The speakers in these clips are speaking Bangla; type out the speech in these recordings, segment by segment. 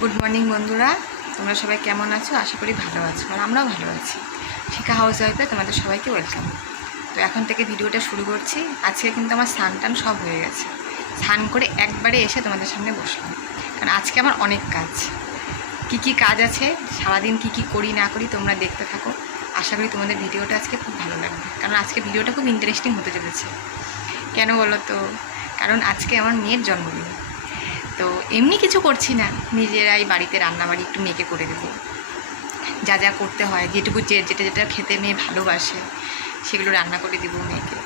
গুড মর্নিং বন্ধুরা, তোমরা সবাই কেমন আছো? আশা করি ভালো আছো, আর আমরাও ভালো আছি। শিখা হাউস ওয়াইফে তোমাদের সবাইকে ওয়েলকাম। তো এখন থেকে ভিডিওটা শুরু করছি। আজকে কিন্তু আমার স্নান টান সব হয়ে গেছে। স্নান করে একবারে এসে তোমাদের সামনে বসলাম, কারণ আজকে আমার অনেক কাজ। কি কাজ আছে, সারাদিন কি করি না করি তোমরা দেখতে থাকো। আশা করি তোমাদের ভিডিওটা আজকে খুব ভালো লাগবে, কারণ আজকে ভিডিওটা খুব ইন্টারেস্টিং হতে চলেছে। কেন বলো তো? কারণ আজকে আমার মেয়ের জন্মদিন। তো এমনি কিছু করছি না, নিজেরাই বাড়িতে রান্নাবাড়ি একটু মেয়েকে করে দেবো। যা যা করতে হয়, যেটুকু যেটা খেতে মেয়ে ভালোবাসে সেগুলো রান্না করে দেবো মেয়েকে।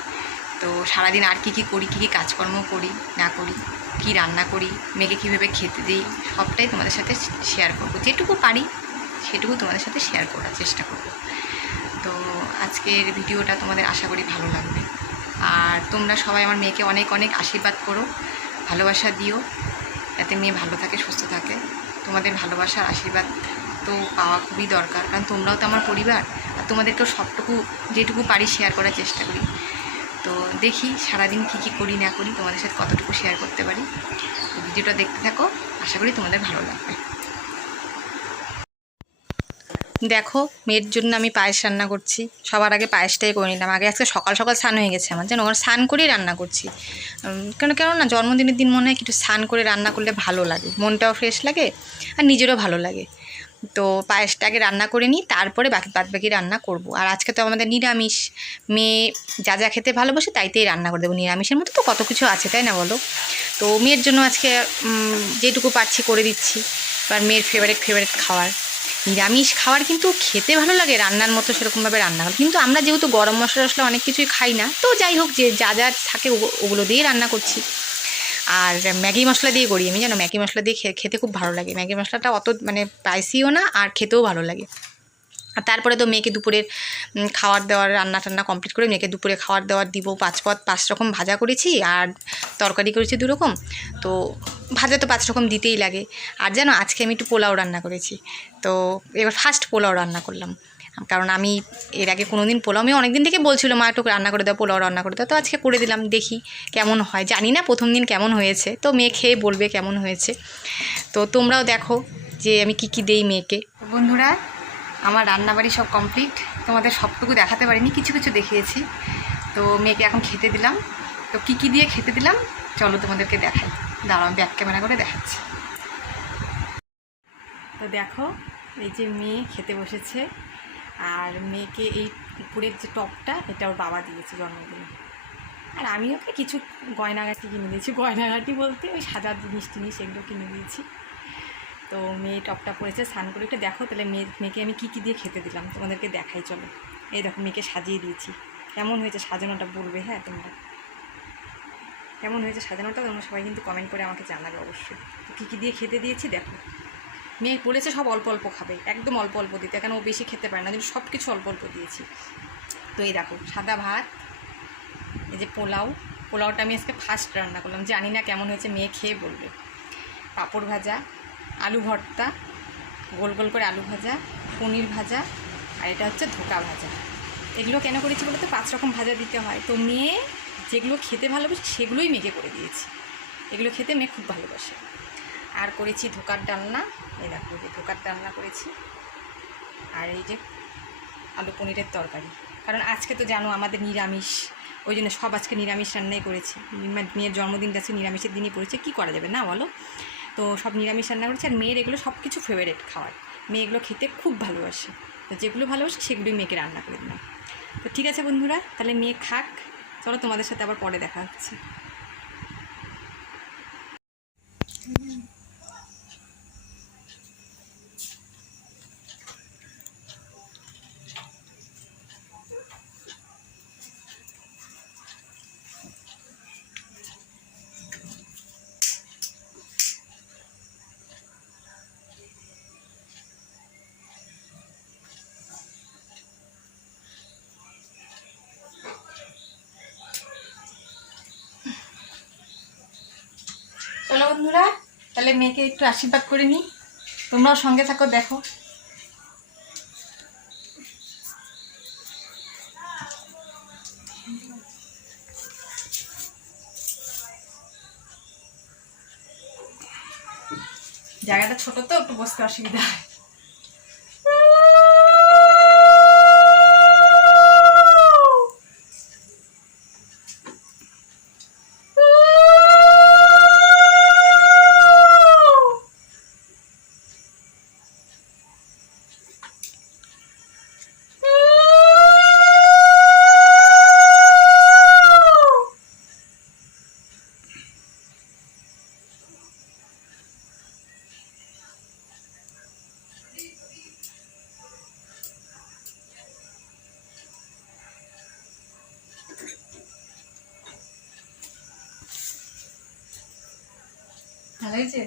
তো সারাদিন আর কি করি, কী কাজকর্ম করি না করি, কি রান্না করি, মেয়েকে কীভাবে খেতে দিই, সবটাই তোমাদের সাথে শেয়ার করবো। যেটুকু পারি সেটুকু তোমাদের সাথে শেয়ার করার চেষ্টা করব। তো আজকের ভিডিওটা তোমাদের আশা করি ভালো লাগবে। আর তোমরা সবাই আমার মেয়েকে অনেক অনেক আশীর্বাদ করো, ভালোবাসা দিও, যাতে মেয়ে ভালো থাকে, সুস্থ থাকে। তোমাদের ভালোবাসার আশীর্বাদ তো পাওয়া খুবই দরকার, কারণ তোমরাও তো আমার পরিবার। আর তোমাদেরকেও সবটুকু যেটুকু পারি শেয়ার করার চেষ্টা করি। তো দেখি সারাদিন কী করি না করি, তোমাদের সাথে কতটুকু শেয়ার করতে পারি। তো ভিডিওটা দেখতে থাকো, আশা করি তোমাদের ভালো লাগবে। দেখো, মেয়ের জন্য আমি পায়েস রান্না করছি। সবার আগে পায়েসটাই করে নিলাম। আজকে সকাল সকাল স্নান হয়ে গেছে আমার, যেন ওখানে স্নান করেই রান্না করছি। কেন না, জন্মদিনের দিন মনে হয় একটু স্নান করে রান্না করলে ভালো লাগে, মনটাও ফ্রেশ লাগে আর নিজেরও ভালো লাগে। তো পায়েসটা আগে রান্না করে নিই, তারপরে বাকি রান্না করব। আর আজকে তো আমাদের নিরামিষ। মেয়ে যা যা খেতে ভালোবাসে তাইতেই রান্না করে দেবো। নিরামিষের মধ্যে তো কত কিছু আছে, তাই না বলো? তো মেয়ের জন্য আজকে যেটুকু পারছি করে দিচ্ছি। এবার মেয়ের ফেভারিট খাবার নিরামিষ খাবার, কিন্তু খেতে ভালো লাগে, রান্নার মতো সেরকমভাবে রান্না হলো। কিন্তু আমরা যেহেতু গরম মশলা অনেক কিছুই খাই না, তো যাই হোক, যে যা যা থাকে ওগুলো দিয়েই রান্না করছি। আর ম্যাগি মশলা দিয়ে করি আমি, জানো, ম্যাগি মশলা দিয়ে খেতে খুব ভালো লাগে। ম্যাগি মশলাটা অত স্পাইসিও না, আর খেতেও ভালো লাগে। আর তারপরে তো মেয়েকে দুপুরের খাওয়ার দেওয়ার রান্না টান্না কমপ্লিট করে মেয়েকে দুপুরে খাওয়ার দাওয়ার দিব। 5 রকম ভাজা করেছি, আর তরকারি করেছি 2 রকম। তো ভাজা তো 5 রকম দিতেই লাগে। আর জানো, আজকে আমি একটু পোলাও রান্না করেছি। তো এবার ফার্স্ট পোলাও রান্না করলাম, কারণ আমি এর আগে কোনো দিন পোলাও, আমি অনেক দিন থেকে বলছিল মা একটু রান্না করে দাও, পোলাও রান্না করে দাও। তো আজকে করে দিলাম, দেখি কেমন হয়। জানি না প্রথম দিন কেমন হয়েছে, তো মেয়ে খেয়ে বলবে কেমন হয়েছে। তো তোমরাও দেখো যে আমি কি দেই মেয়েকে। বন্ধুরা, আমার রান্নাবাড়ি সব কমপ্লিট। তোমাদের সবটুকু দেখাতে পারিনি, কিছু দেখিয়েছি। তো মেয়েকে এখন খেতে দিলাম। তো কি দিয়ে খেতে দিলাম চলো তোমাদেরকে দেখাই। দাঁড়াও, ব্যাক ক্যামেরা করে দেখাচ্ছি। তো দেখো, এই যে মেয়ে খেতে বসেছে। আর মেয়েকে এই উপরের যে টপটা, এটা ওর বাবা দিয়েছে জন্মদিনে। আর আমি ওকে কিছু গয়নাগাটি কিনে দিয়েছি। গয়নাগাটি বলতে ওই সাদা জিনিস এগুলো কিনে দিয়েছি। তো মেয়ে টপটা পরেছে, স্নান করে একটু দেখো। তাহলে মেয়েকে আমি কী দিয়ে খেতে দিলাম তোমাদেরকে দেখাই চলো। এই দেখো, মেয়েকে সাজিয়ে দিয়েছি। কেমন হয়েছে সাজানোটা বলবে, হ্যাঁ তোমরা কেমন হয়েছে সাজানোটা তোমরা সবাই কিন্তু কমেন্ট করে আমাকে জানাবে অবশ্যই। কী দিয়ে খেতে দিয়েছি দেখো। মেয়ে বলেছে সব অল্প অল্প খাবে, একদম অল্প অল্প দিতে, কেন ও বেশি খেতে পারে না, কিন্তু সব কিছু অল্প অল্প দিয়েছি। তো এই দেখো, সাদা ভাত, এই যে পোলাওটা আমি আজকে ফার্স্ট রান্না করলাম, জানি না কেমন হয়েছে, মেয়ে খেয়ে বলবে। পাঁপড় ভাজা, আলু ভর্তা, গোল গোল করে আলু ভাজা, পনির ভাজা, আর এটা হচ্ছে ধোকা ভাজা। এগুলো কেন করেছি বলে তো 5 রকম ভাজা দিতে হয়। তো মেয়ে যেগুলো খেতে ভালোবাসে সেগুলোই মেয়েকে করে দিয়েছি। এগুলো খেতে মেয়ে খুব ভালোবাসে। আর করেছি ধোকার ডালনা, এই দেখো, যে ধোকার ডালনা করেছি। আর এই যে আলু পনিরের তরকারি, কারণ আজকে তো জানো আমাদের নিরামিষ, ওই জন্য সব আজকে নিরামিষ রান্নাই করেছি। মেয়ের জন্মদিনটা আজকে নিরামিষের দিনই পড়েছে, কী করা যাবে না বলো? তো সব নিরামিষ রান্না করেছি। আর মেয়ের এগুলো সব কিছু ফেভারিট খাবার, মেয়ে এগুলো খেতে খুব ভালোবাসে। তো যেগুলো ভালোবাসে সেগুলোই মেয়েকে রান্না করে দিলাম। তো ঠিক আছে বন্ধুরা, তাহলে মেয়ে খাক। চলো তোমাদের সাথে আবার পরে দেখা হচ্ছে। চলো বন্ধুরা, তাহলে মেয়েকে একটু আশীর্বাদ করে নিই, তোমরাও সঙ্গে থাকো, দেখো। জায়গাটা ছোট তো একটু বসতে অসুবিধা হয়। ভালো হয়েছে?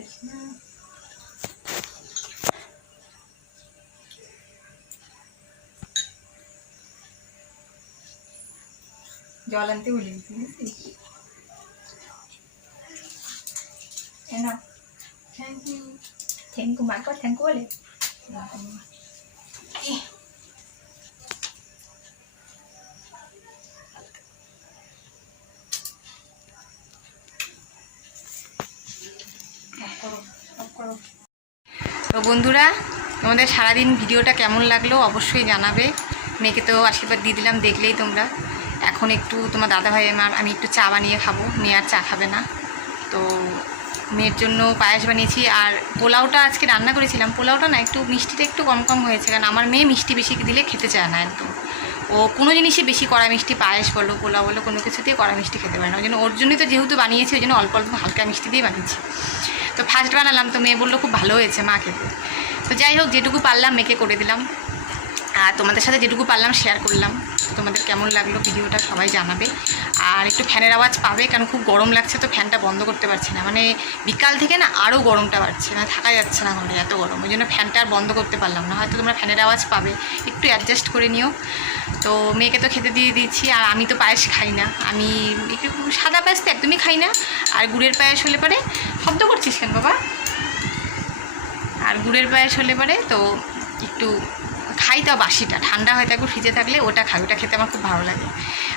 জল আনতে ভুলি না। Thank you. থ্যাংক ইউ মার কর, থ্যাংক ইউ বলে। তো বন্ধুরা, তোমাদের সারাদিন ভিডিওটা কেমন লাগলো অবশ্যই জানাবে। মেয়েকে তো আশীর্বাদ দিয়ে দিলাম, দেখলেই তোমরা। এখন একটু তোমার দাদাভাই আমি একটু চা বানিয়ে খাবো, মেয়ে আর চা খাবে না। তো মেয়ের জন্য পায়েস বানিয়েছি, আর পোলাওটা আজকে রান্না করেছিলাম। পোলাওটা না একটু মিষ্টিটা একটু কম কম হয়েছে, কারণ আমার মেয়ে মিষ্টি বেশি দিলে খেতে চায় না একদম। ও কোনো জিনিসই বেশি কড়া মিষ্টি, পায়েস বলো পোলাও বলো, কোনো কিছুতেই কড়া মিষ্টি খেতে পারে না। ওই জন্য ওর জন্যই তো যেহেতু বানিয়েছি, ওই জন্য অল্প অল্প হালকা মিষ্টি দিয়ে বানিয়েছি। তো ফার্স্ট বানালাম, তো মেয়ে বললো খুব ভালো হয়েছে মা খেতে। তো যাই হোক, যেটুকু পারলাম মেয়েকে করে দিলাম, আর তোমাদের সাথে যেটুকু পারলাম শেয়ার করলাম। তোমাদের কেমন লাগলো ভিডিওটা সবাই জানাবে। আর একটু ফ্যানের আওয়াজ পাবে, কারণ খুব গরম লাগছে, তো ফ্যানটা বন্ধ করতে পারছি না। মানে বিকাল থেকে না আরও গরমটা বাড়ছে, মানে থাকা যাচ্ছে না ঘরে, এত গরম। ওই জন্য ফ্যানটা আর বন্ধ করতে পারলাম না। হয়তো তোমরা ফ্যানের আওয়াজ পাবে, একটু অ্যাডজাস্ট করে নিও। তো মেয়েকে তো খেতে দিয়ে দিচ্ছি, আর আমি তো পায়েস খাই না। আমি একটু সাদা পায়েস তো একদমই খাই না। আর গুড়ের পায়েস হলে পরে, শব্দ করছিস কেন বাবা? আর গুড়ের পায়েস হলে পরে তো একটু খাই, তাও বাসিটা, ঠান্ডা হয়তো একটু ফ্রিজে থাকলে ওটা খাই, ওটা খেতে আমার খুব ভালো লাগে।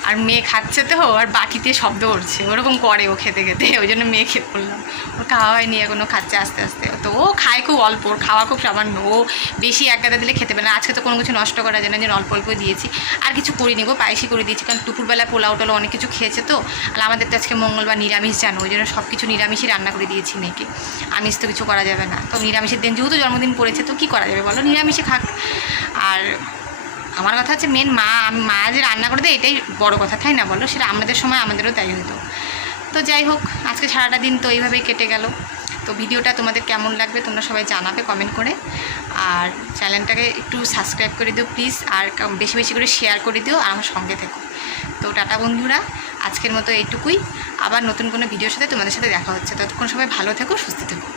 আর মেয়ে খাচ্ছে তো, আর বাটিতে শব্দ করছে, ওরকম করে ও খেতে খেতে, ওই জন্য মেয়ে খেয়ে পড়লাম। ওর খাওয়া হয়নি এখনও, খাচ্ছে আস্তে আস্তে। তো ও খায় খুব অল্প, ওর খাওয়া খুব সামান্য, ও বেশি এক গাদা দিলে খেতে পারে না। আজকে তো কোনো কিছু নষ্ট করা যায় না, যেন অল্প অল্প দিয়েছি। আর কিছু করিনি গো, পায়েসই করে দিয়েছি, কারণ দুপুরবেলা পোলাও টোলাও অনেক কিছু খেয়েছে তো। আর আমাদের তো আজকে মঙ্গলবার নিরামিষ জানো, ওই জন্য সব কিছু নিরামিষই রান্না করে দিয়েছি মেয়েকে। আমিষ তো কিছু করা যাবে না। তো নিরামিষের দিন যেহেতু জন্মদিন পড়েছে, তো কী করা যাবে বলো, নিরামিষে খাক। আর আমার কথা হচ্ছে মেন মা যে রান্না করে দেয়, এটাই বড় কথা, তাই না বলো? সেটা আমাদের সময় আমাদেরও তাই হতো। তো যাই হোক, আজকে সারাটা দিন তো এইভাবেই কেটে গেল। তো ভিডিওটা তোমাদের কেমন লাগবে তোমরা সবাই জানাবে কমেন্ট করে। আর চ্যানেলটাকে একটু সাবস্ক্রাইব করে দিও প্লিজ, আর বেশি বেশি করে শেয়ার করে দিও, আর আমার সঙ্গে থেকো। তো টাটা বন্ধুরা, আজকের মতো এইটুকুই। আবার নতুন কোনো ভিডিওর সাথে তোমাদের সাথে দেখা হচ্ছে। ততক্ষণ সবাই ভালো থেকো, সুস্থ থেকো।